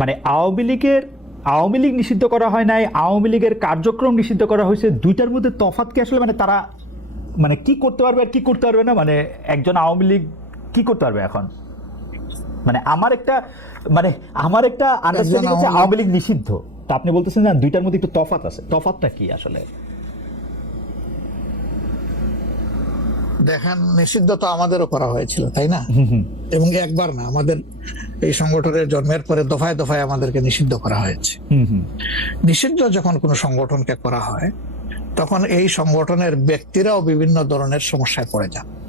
মানে আওয়ামী লীগের আওয়ামী লীগ নিষিদ্ধ করা হয় নাই আওয়ামী লীগের কার্যক্রম নিষিদ্ধ করা হয়েছে দুইটার মধ্যে তফাত কি আসলে মানে তারা মানে কি করতে পারবে আর কি করতে পারবে না মানে একজন আওয়ামী লীগ কি করতে পারবে এখন মানে আমার একটা মানে আমার একটা আন্ডারস্ট্যান্ডিং হচ্ছে আওয়ামী লীগ নিষিদ্ধ তা আপনি বলতেছেন না দুইটার মধ্যে একটু তফাত আছে তফাৎটা কি আসলে দেখান নিষিদ্ধ তো আমাদেরও করা হয়েছিল তাই না এবং একবার না আমাদের এই সংগঠনের জন্মের পরে দফায় দফায় আমাদেরকে নিষিদ্ধ করা হয়েছে নিষিদ্ধ যখন কোনো সংগঠনকে করা হয় তখন এই সংগঠনের ব্যক্তিরাও বিভিন্ন ধরনের সমস্যায় পড়ে যান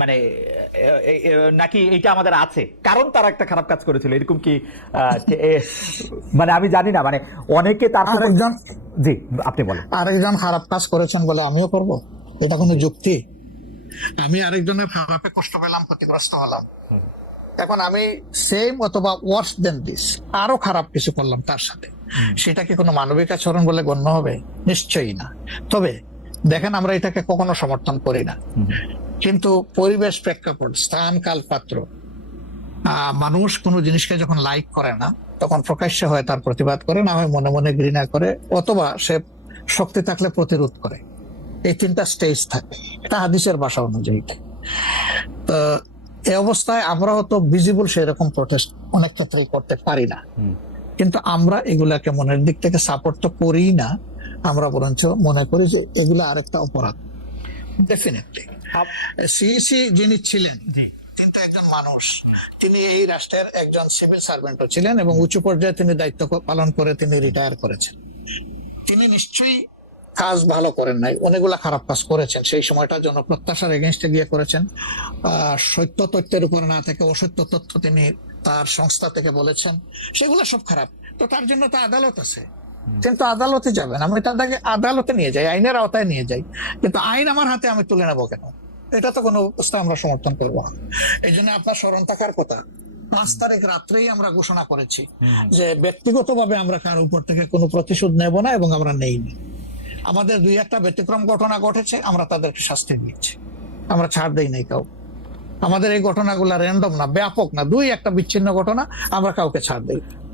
মানে নাকি এটা আমাদের আছে কারণ তারা একটা খারাপ কাজ করেছিল এরকম কি মানে আমি জানি না মানে অনেকে তার একজন জি আপনি বলেন আরেকজন খারাপ কাজ করেছেন বলে আমিও করব এটা কোনো যুক্তি আমি আরেকজনের খারাপে কষ্ট পেলাম ক্ষতিগ্রস্ত হলাম এখন আমি সেম অথবা ওয়ার্স দেন দিস আরো খারাপ কিছু করলাম তার সাথে সেটা কি কোনো মানবিক আচরণ বলে গণ্য হবে নিশ্চয়ই না তবে দেখেন আমরা এটাকে কখনো সমর্থন করি না কিন্তু পরিবেশ প্রেক্ষাপট স্থান কাল পাত্র মানুষ কোনো জিনিসকে যখন লাইক করে না তখন প্রকাশ্যে হয় তার প্রতিবাদ করে না হয় মনে মনে ঘৃণা করে অথবা সে শক্তি থাকলে প্রতিরোধ করে এই তিনটা স্টেজ থাকে এটা হাদিসের ভাষা অনুযায়ী তো এ অবস্থায় আমরা হয়তো ভিজিবল সেরকম প্রটেস্ট অনেক ক্ষেত্রেই করতে পারি না কিন্তু আমরা এগুলাকে মনের দিক থেকে সাপোর্ট তো করি না আমরা বরঞ্চ মনে করি যে এগুলো আরেকটা অপরাধ ডেফিনেটলি সিইসি e যিনি ছিলেন একজন মানুষ তিনি এই রাষ্ট্রের একজন সিভিল সার্ভেন্টও ছিলেন এবং উচ্চ পর্যায়ে তিনি দায়িত্ব পালন করে তিনি রিটায়ার করেছেন তিনি নিশ্চয়ই কাজ ভালো করেন নাই অনেকগুলা খারাপ কাজ করেছেন সেই সময়টার জন্য প্রত্যাশার এগেনস্টে গিয়ে করেছেন সত্য তথ্যের উপর না থেকে অসত্য তথ্য তিনি তার সংস্থা থেকে বলেছেন সেগুলো সব খারাপ তো তার জন্য তো আদালত আছে কিন্তু আদালতে যাবেন আমি তাদেরকে আদালতে নিয়ে যাই আইনের আওতায় নিয়ে যাই কিন্তু আইন আমার হাতে আমি তুলে নেবো কেন এটা তো কোনো অবস্থা আমরা সমর্থন করবো না এই জন্য আপনার স্মরণ থাকার কথা পাঁচ তারিখ রাত্রেই আমরা ঘোষণা করেছি যে ব্যক্তিগত ভাবে আমরা কার উপর থেকে কোনো প্রতিশোধ নেব না এবং আমরা নেই আমাদের দুই একটা ব্যতিক্রম ঘটনা ঘটেছে আমরা তাদেরকে শাস্তি দিচ্ছি আমরা ছাড় দেই নাই কাউ আমাদের এই ঘটনাগুলো র্যান্ডম না ব্যাপক না দুই একটা বিচ্ছিন্ন ঘটনা আমরা কাউকে ছাড় দেই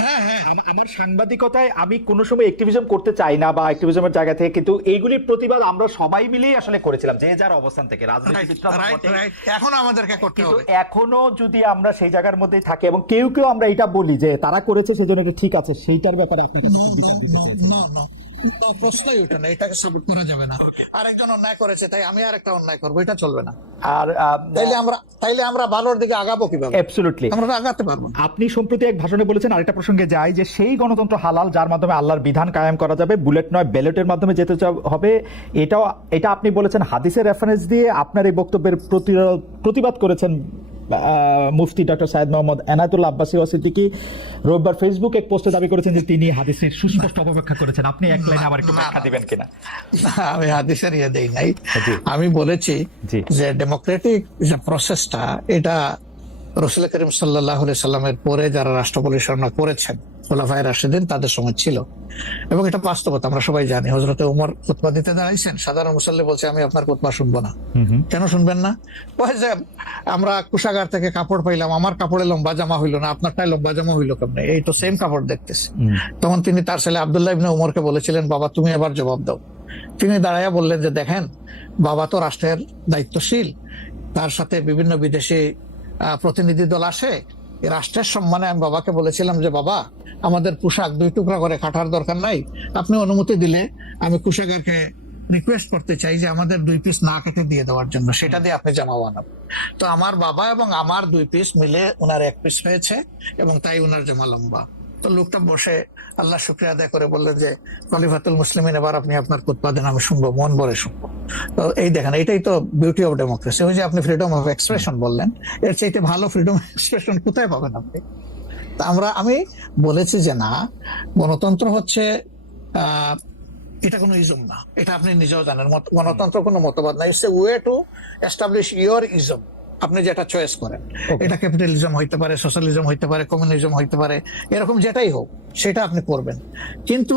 হ্যাঁ হ্যাঁ আমার সাংবাদিকতায় আমি কোনো সময় অ্যাক্টিভিজম করতে চাই না বা অ্যাক্টিভিজমের জায়গা থেকে কিন্তু এইগুলির প্রতিবাদ আমরা সবাই মিলেই আসলে করেছিলাম যে যার অবস্থান থেকে এখনো আমাদেরকে করতে হবে এখনো যদি আমরা সেই জায়গার মধ্যেই থাকি এবং কেউ কেউ আমরা এটা বলি যে তারা করেছে সেজন্য কি ঠিক আছে সেইটার ব্যাপারে আপনার প্রশ্নই ওঠে না এটাকে সাপোর্ট করা যাবে না আরেকজন অন্যায় করেছে তাই আমি অন্যায় করবো এটা চলবে না আর তাইলে আমরা তাইলে আমরা ভালোর দিকে আগাবো কিভাবে আমরা আগাতে পারবো আপনি সম্প্রতি এক ভাষণে বলেছেন আরেকটা প্রসঙ্গে যাই যে সেই গণতন্ত্র হালাল যার মাধ্যমে আল্লাহর বিধান কায়েম করা যাবে বুলেট নয় ব্যালটের মাধ্যমে যেতে হবে এটাও এটা আপনি বলেছেন হাদিসের রেফারেন্স দিয়ে আপনার এই বক্তব্যের প্রতিবাদ করেছেন মুফতি ডক্টর সাইদ মোহাম্মদ এনায়তুল আব্বাসী ওয়াসিদ্দিকি রোববার ফেসবুক এক পোস্টে দাবি করেছেন যে তিনি হাদিসের সুস্পষ্ট অপব্যাখ্যা করেছেন আপনি এক লাইনে আবার একটু ব্যাখ্যা দিবেন কিনা আমি হাদিসের ইয়ে দেই নাই আমি বলেছি যে ডেমোক্রেটিক যে প্রসেসটা এটা রসুল করিম সাল্লাহ সাল্লামের পরে যারা রাষ্ট্র পরিচালনা করেছেন খোলাফায় রাশেদিন তাদের সময় ছিল এবং এটা বাস্তবতা আমরা সবাই জানি হজরত উমর কোতবা দিতে দাঁড়াইছেন সাধারণ মুসল্লি বলছে আমি আপনার কোতবা শুনবো না কেন শুনবেন না কয়ে যে আমরা কুষাগার থেকে কাপড় পাইলাম আমার কাপড়ে লম্বা জামা হইলো না আপনারটাই লম্বা জামা হইলো কেমনে এই তো সেম কাপড় দেখতেছে তখন তিনি তার ছেলে আবদুল্লাহ ইবনে উমরকে বলেছিলেন বাবা তুমি এবার জবাব দাও তিনি দাঁড়াইয়া বললেন যে দেখেন বাবা তো রাষ্ট্রের দায়িত্বশীল তার সাথে বিভিন্ন বিদেশি প্রতিনিধি দল আসে রাষ্ট্রের সম্মানে আমি বাবাকে বলেছিলাম যে বাবা আমাদের পোশাক দুই টুকরা করে কাটার দরকার নাই আপনি অনুমতি দিলে আমি কুশাগারকে রিকোয়েস্ট করতে চাই যে আমাদের দুই পিস না কেটে দিয়ে দেওয়ার জন্য সেটা দিয়ে আপনি জামা বানান তো আমার বাবা এবং আমার দুই পিস মিলে ওনার এক পিস হয়েছে এবং তাই ওনার জামা লম্বা তো লোকটা বসে আল্লাহ শুক্রিয়া আদায় করে বললেন যে কলিফাতুল মুসলিম এবার আপনি আপনার কুতবা দেন আমি শুনবো মন ভরে শুনবো তো এই দেখেন এটাই তো বিউটি অফ ডেমোক্রেসি ওই যে আপনি ফ্রিডম অফ এক্সপ্রেশন বললেন এর চাইতে ভালো ফ্রিডম অফ এক্সপ্রেশন কোথায় পাবেন আপনি তা আমরা আমি বলেছি যে না গণতন্ত্র হচ্ছে এটা কোনো ইজম না এটা আপনি নিজেও জানেন গণতন্ত্র কোনো মতবাদ না it's a way to establish your ism আপনি যেটা চয়েস করেন এটা ক্যাপিটালিজম হইতে পারে সোশ্যালিজম হইতে পারে কমিউনিজম হইতে পারে এরকম যেটাই হোক সেটা আপনি করবেন কিন্তু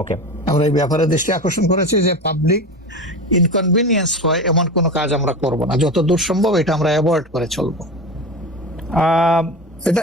ওকে আমরা এই ব্যাপারে দৃষ্টি আকর্ষণ করেছি যে পাবলিক ইনকনভিনিয়েন্স হয় এমন কোনো কাজ আমরা করব না যত দূর সম্ভব এটা আমরা অ্যাভয়েড করে চলবো এটা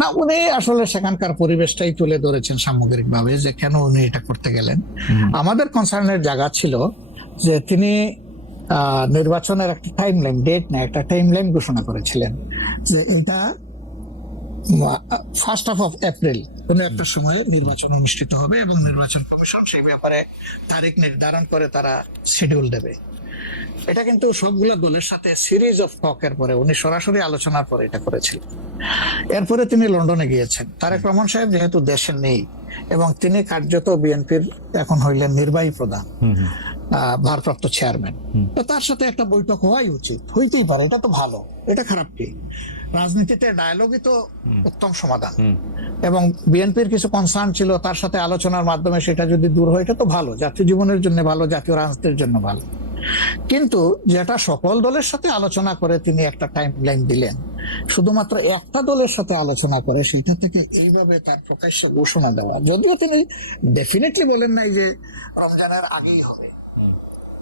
না উনি আসলে সেখানকার পরিবেশটাই তুলে ধরেছেন সামগ্রিকভাবে যে কেন উনি এটা করতে গেলেন আমাদের কনসার্নের জায়গা ছিল যে তিনি নির্বাচনের একটা টাইম লাইন ডেট না একটা টাইম লাইন ঘোষণা করেছিলেন যে এটা ফার্স্ট হাফ অফ এপ্রিল কোনো একটা সময় নির্বাচন অনুষ্ঠিত হবে এবং নির্বাচন কমিশন সেই ব্যাপারে তারিখ নির্ধারণ করে তারা শিডিউল দেবে এটা কিন্তু সবগুলো দলের সাথে সিরিজ অফ টক এর পরে উনি সরাসরি আলোচনার পরে এটা করেছিলেন এরপরে তিনি লন্ডনে গিয়েছেন তারেক রহমান সাহেব যেহেতু দেশে নেই এবং তিনি কার্যত বিএনপির এখন হইলেন নির্বাহী প্রধান ভারপ্রাপ্ত চেয়ারম্যান তো তার সাথে একটা বৈঠক হওয়াই উচিত হইতেই পারে এটা তো ভালো এটা খারাপ কি রাজনীতিতে ডায়ালগই তো উত্তম সমাধান এবং বিএনপির কিছু কনসার্ন ছিল তার সাথে আলোচনার মাধ্যমে সেটা যদি দূর হয় এটা তো ভালো জাতীয় জীবনের জন্য ভালো জাতীয় রাজনীতির জন্য ভালো কিন্তু যেটা সকল দলের সাথে আলোচনা করে তিনি একটা টাইম লাইন দিলেন শুধুমাত্র একটা দলের সাথে আলোচনা করে সেটা থেকে এইভাবে তার প্রকাশ্য ঘোষণা দেওয়া যদিও তিনি ডেফিনেটলি বলেন নাই যে রমজানের আগেই হবে